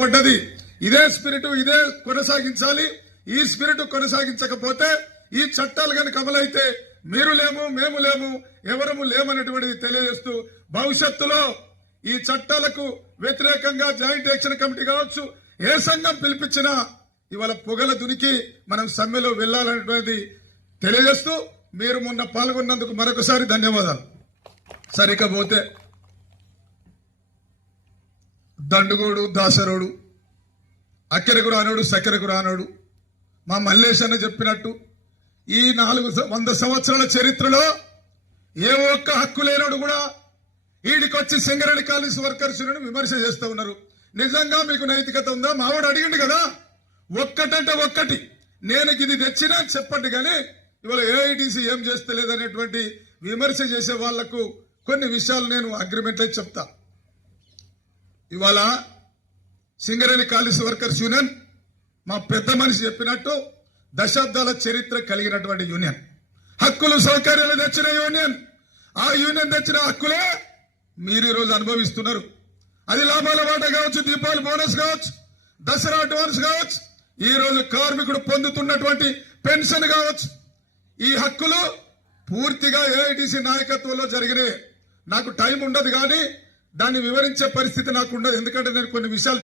పడ్డది. ఇదే స్పిరిట్ ఇదే కొనసాగించాలి. ఈ స్పిరిట్ కొనసాగించకపోతే ఈ చట్టాలు కనుక అమలైతే మీరు లేము మేము లేము ఎవరము లేమనేటువంటిది తెలియజేస్తూ భవిష్యత్తులో ఈ చట్టాలకు వ్యతిరేకంగా జాయింట్ యాక్షన్ కమిటీ కావచ్చు ఏ సంఘం పిలిపించినా ఇవాళ పొగల దునికి మనం సమ్మెలో వెళ్లాలనేటువంటిది తెలియజేస్తూ మీరు మొన్న పాల్గొన్నందుకు మరొకసారి ధన్యవాదాలు. సరికపోతే దండుగోడు దాసరోడు అక్కెరకు రానోడు సక్కెరకు రానోడు మా మల్లేశన్న చెప్పినట్టు ఈ 400 సంవత్సరాల చరిత్రలో ఏ ఒక్క హక్కు లేనోడు కూడా ఈడికొచ్చి సింగరేణి కాలేజ్ వర్కర్స్ విమర్శ చేస్తూ ఉన్నారు. నిజంగా మీకు నైతికత ఉందా? మావాడు అడిగిండు కదా ఒక్కటంటే ఒక్కటి నేను ఇది తెచ్చినా చెప్పండి, కానీ ఇవాళ ఏఐటీసీ ఏం చేస్తలేదనేటువంటి విమర్శ చేసే వాళ్లకు కొన్ని విషయాలు నేను అగ్రిమెంట్ అయితే చెప్తా. ఇవాళ సింగరేణి కాలేజ్ వర్కర్స్ యూనియన్ మా పెద్ద మనిషి చెప్పినట్టు దశాబ్దాల చరిత్ర కలిగినటువంటి యూనియన్, హక్కులు సౌకర్యాలు తెచ్చిన యూనియన్. ఆ యూనియన్ తెచ్చిన హక్కులే మీరు ఈరోజు అనుభవిస్తున్నారు. అది లాభాల వాటా కావచ్చు, దీపావళి బోనస్ కావచ్చు, దసరా అడ్వాన్స్ కావచ్చు, ఈ రోజు కార్మికుడు పొందుతున్నటువంటి పెన్షన్ కావచ్చు. ఈ హక్కులు పూర్తిగా ఏఐటీసీ నాయకత్వంలో జరిగినాయి. నాకు టైం ఉండదు కానీ దాన్ని వివరించే పరిస్థితి నాకు ఉండదు, ఎందుకంటే నేను కొన్ని విషయాలు